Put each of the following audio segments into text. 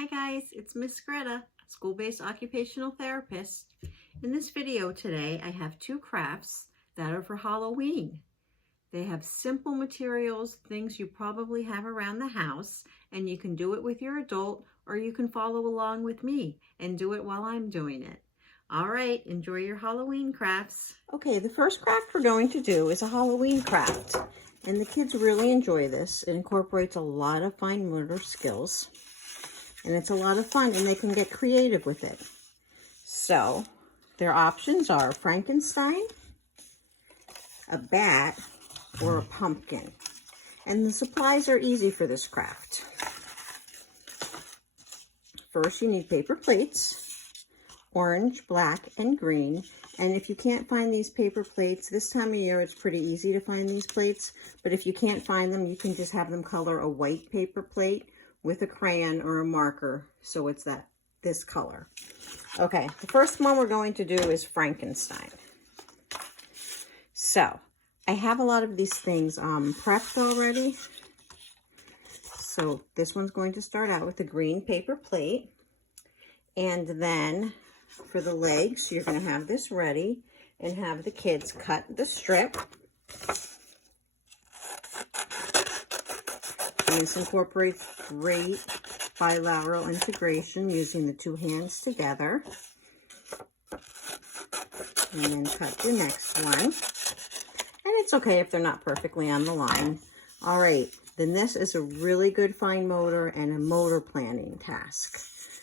Hi guys, it's Miss Greta, school-based occupational therapist. In this video today, I have two crafts that are for Halloween. They have simple materials, things you probably have around the house, and you can do it with your adult or you can follow along with me and do it while I'm doing it. All right, enjoy your Halloween crafts. Okay, the first craft we're going to do is a Halloween craft. And the kids really enjoy this. It incorporates a lot of fine motor skills. And it's a lot of fun, and they can get creative with it. So, their options are Frankenstein, a bat, or a pumpkin. And the supplies are easy for this craft. First, you need paper plates, orange, black, and green. And if you can't find these paper plates, this time of year it's pretty easy to find these plates. But if you can't find them, you can just have them color a white paper plate with a crayon or a marker, so it's this color. Okay, the first one we're going to do is Frankenstein. So, I have a lot of these things prepped already. So, this one's going to start out with a green paper plate. And then, for the legs, you're going to have this ready and have the kids cut the strip. And this incorporates great bilateral integration using the two hands together. And then cut the next one. And it's okay if they're not perfectly on the line. All right, then this is a really good fine motor and a motor planning task.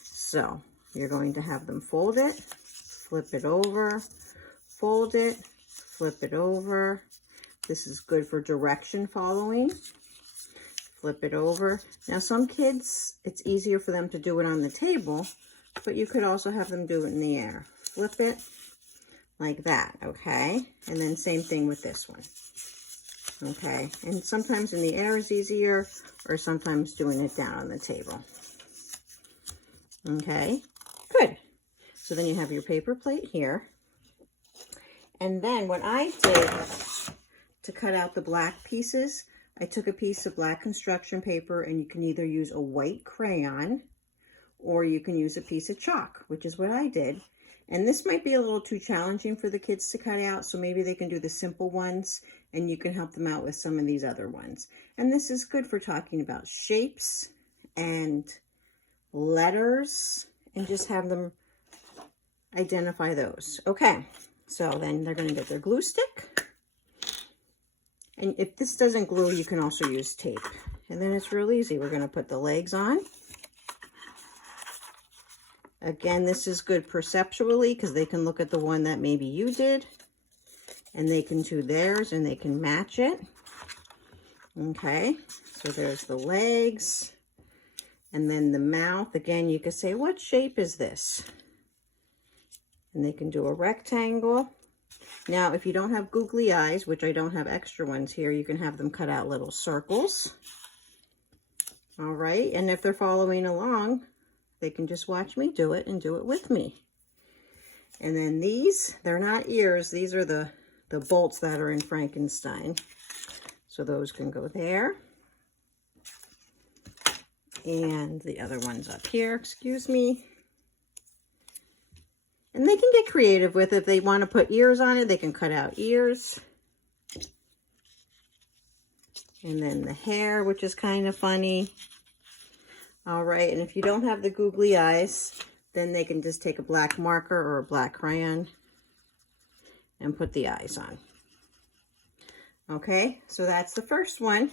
So you're going to have them fold it, flip it over, fold it, flip it over. This is good for direction following. Flip it over. Now some kids, it's easier for them to do it on the table, but you could also have them do it in the air. Flip it like that, okay? And then same thing with this one. Okay, and sometimes in the air is easier, or sometimes doing it down on the table. Okay, good. So then you have your paper plate here. And then what I did to cut out the black pieces, I took a piece of black construction paper, and you can either use a white crayon or you can use a piece of chalk, which is what I did. And this might be a little too challenging for the kids to cut out, so maybe they can do the simple ones and you can help them out with some of these other ones. And this is good for talking about shapes and letters and just have them identify those. Okay, so then they're going to get their glue stick. And if this doesn't glue, you can also use tape. And then it's real easy. We're going to put the legs on. Again, this is good perceptually because they can look at the one that maybe you did. And they can do theirs and they can match it. Okay, so there's the legs. And then the mouth. Again, you could say, what shape is this? And they can do a rectangle. Now, if you don't have googly eyes, which I don't have extra ones here, you can have them cut out little circles. All right, and if they're following along, they can just watch me do it and do it with me. And then these, they're not ears. These are the bolts that are in Frankenstein. So those can go there. And the other one's up here, excuse me. And they can get creative with it. If they want to put ears on it, they can cut out ears. And then the hair, which is kind of funny. All right, and if you don't have the googly eyes, then they can just take a black marker or a black crayon and put the eyes on. Okay, so that's the first one.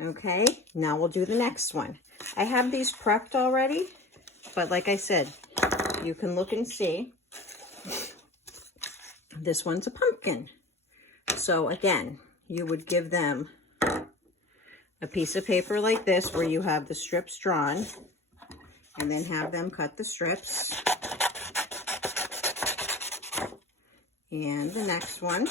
Okay, now we'll do the next one. I have these prepped already, but like I said, you can look and see. This one's a pumpkin. So again, you would give them a piece of paper like this where you have the strips drawn, and then have them cut the strips. And the next one.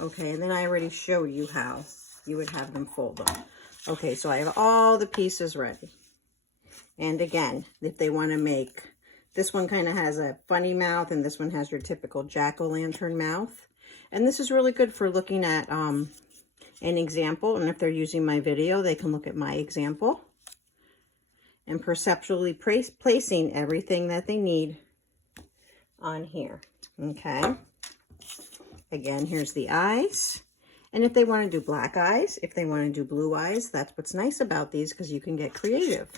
Okay, and then I already showed you how you would have them fold them. Okay, so I have all the pieces ready. And again, if they want to make, this one kind of has a funny mouth, and this one has your typical jack-o'-lantern mouth. And this is really good for looking at an example, and if they're using my video, they can look at my example. And perceptually placing everything that they need on here. Okay. Again, here's the eyes. And if they want to do black eyes, if they want to do blue eyes, that's what's nice about these, because you can get creative.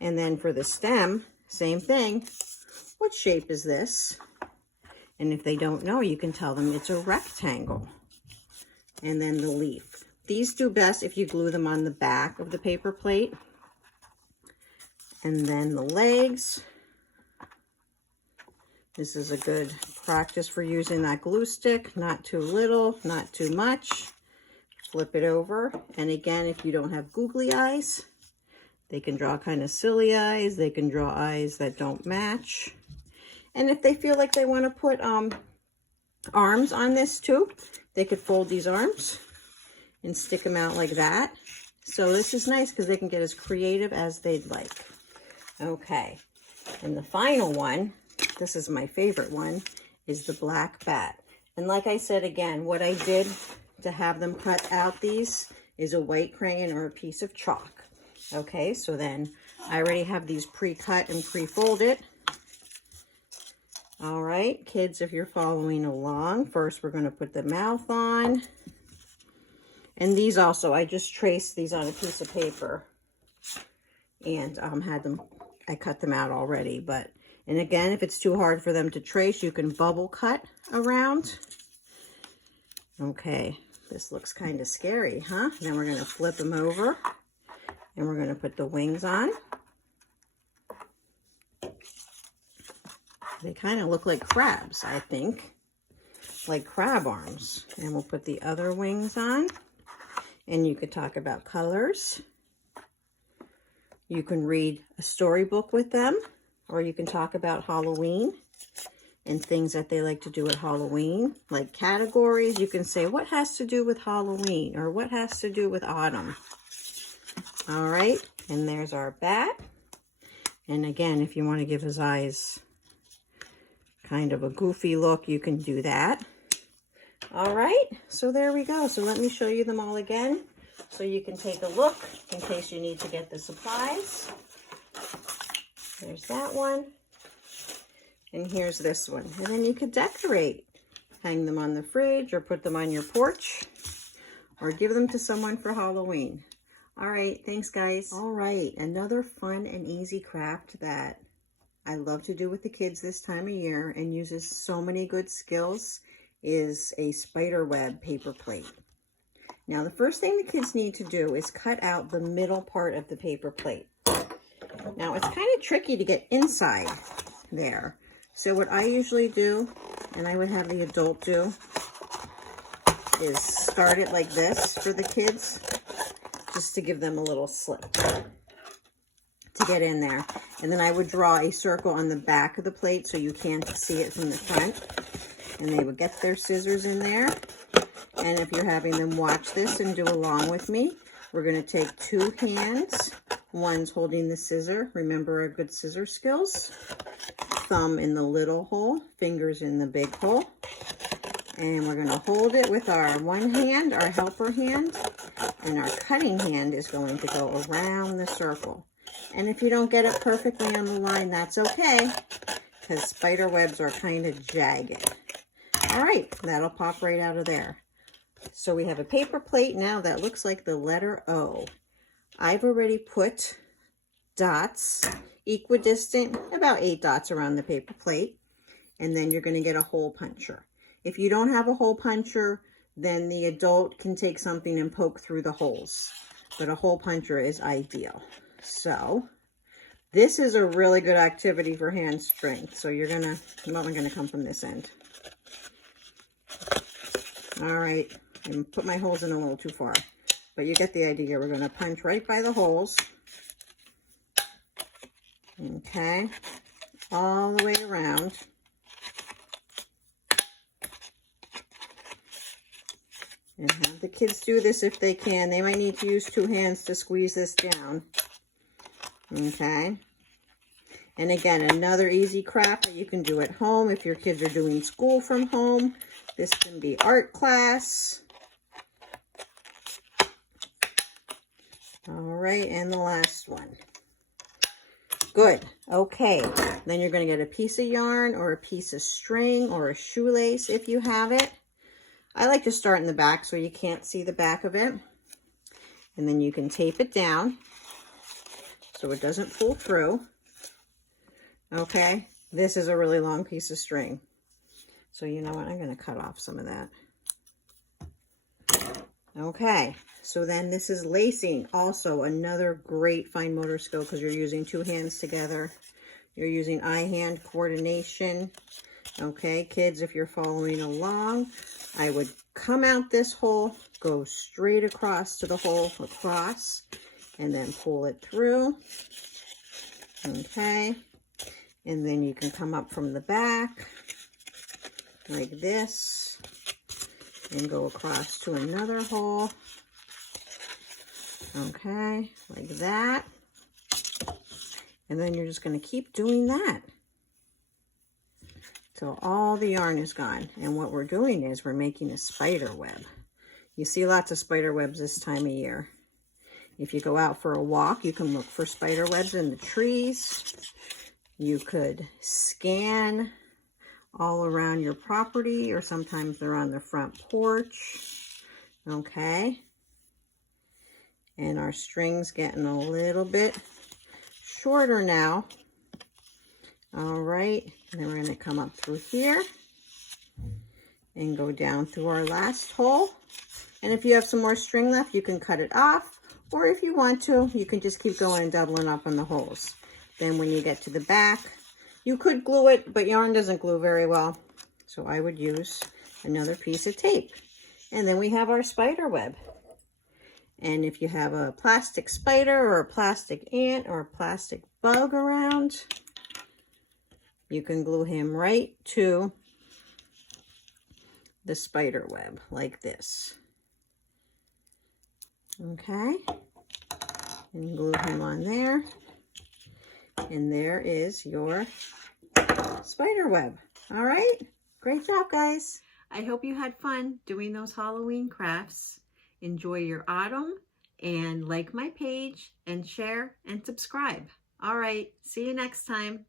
And then for the stem, same thing. What shape is this? And if they don't know, you can tell them it's a rectangle. And then the leaf. These do best if you glue them on the back of the paper plate. And then the legs. This is a good practice for using that glue stick. Not too little, not too much. Flip it over. And again, if you don't have googly eyes, they can draw kind of silly eyes. They can draw eyes that don't match. And if they feel like they want to put arms on this too, they could fold these arms and stick them out like that. So this is nice because they can get as creative as they'd like. Okay, and the final one, this is my favorite one, is the black bat. And like I said again, what I did to have them cut out these is a white crayon or a piece of chalk. Okay, so then I already have these pre-cut and pre-folded. All right, kids, if you're following along, first we're going to put the mouth on. And these also, I just traced these on a piece of paper and I cut them out already. And again, if it's too hard for them to trace, you can bubble cut around. Okay, this looks kind of scary, huh? Then we're going to flip them over and we're going to put the wings on. They kind of look like crabs, I think, like crab arms. And we'll put the other wings on. And you could talk about colors. You can read a storybook with them, or you can talk about Halloween and things that they like to do at Halloween, like categories. You can say, what has to do with Halloween, or what has to do with autumn? All right, and there's our bat. And again, if you want to give his eyes kind of a goofy look, you can do that. All right, so there we go. So let me show you them all again so you can take a look in case you need to get the supplies. There's that one. And here's this one. And then you could decorate. Hang them on the fridge or put them on your porch or give them to someone for Halloween. All right, thanks guys. All right, another fun and easy craft that I love to do with the kids this time of year and uses so many good skills is a spider web paper plate. Now the first thing the kids need to do is cut out the middle part of the paper plate. Now it's kind of tricky to get inside there. So what I usually do, and I would have the adult do, is start it like this for the kids, just to give them a little slip to get in there. And then I would draw a circle on the back of the plate so you can't see it from the front. And they would get their scissors in there. And if you're having them watch this and do along with me, we're going to take two hands. One's holding the scissor. Remember our good scissor skills. Thumb in the little hole, fingers in the big hole. And we're going to hold it with our one hand, our helper hand. And our cutting hand is going to go around the circle. And if you don't get it perfectly on the line, that's okay, because spider webs are kind of jagged. All right, that'll pop right out of there. So we have a paper plate now that looks like the letter O. I've already put dots, equidistant, about 8 dots around the paper plate. And then you're going to get a hole puncher. If you don't have a hole puncher, then the adult can take something and poke through the holes. But a hole puncher is ideal. So this is a really good activity for hand strength. So you're going to, well, I'm going to come from this end. All right, I put my holes in a little too far, but you get the idea. We're going to punch right by the holes. Okay, all the way around. And have the kids do this if they can. They might need to use 2 hands to squeeze this down. Okay. And again, another easy craft that you can do at home if your kids are doing school from home. This can be art class. All right, and the last one. Good. Okay, then you're going to get a piece of yarn or a piece of string or a shoelace if you have it. I like to start in the back so you can't see the back of it. And then you can tape it down so it doesn't pull through. Okay, this is a really long piece of string. So you know what, I'm going to cut off some of that. Okay, so then this is lacing. Also another great fine motor skill because you're using two hands together. You're using eye-hand coordination. Okay, kids, if you're following along, I would come out this hole, go straight across to the hole across, and then pull it through. Okay, and then you can come up from the back like this and go across to another hole. Okay, like that. And then you're just going to keep doing that till all the yarn is gone. And what we're doing is we're making a spider web. You see lots of spider webs this time of year. If you go out for a walk, you can look for spider webs in the trees. You could scan all around your property, or sometimes they're on the front porch. Okay. And our string's getting a little bit shorter now. All right, and then we're going to come up through here and go down through our last hole. And if you have some more string left, you can cut it off, or if you want to, you can just keep going and doubling up on the holes. Then when you get to the back, you could glue it, but yarn doesn't glue very well, so I would use another piece of tape. And then we have our spider web. And if you have a plastic spider or a plastic ant or a plastic bug around, you can glue him right to the spider web like this. Okay, and glue him on there. And there is your spider web. All right, great job, guys. I hope you had fun doing those Halloween crafts. Enjoy your autumn, and like my page and share and subscribe. All right, see you next time.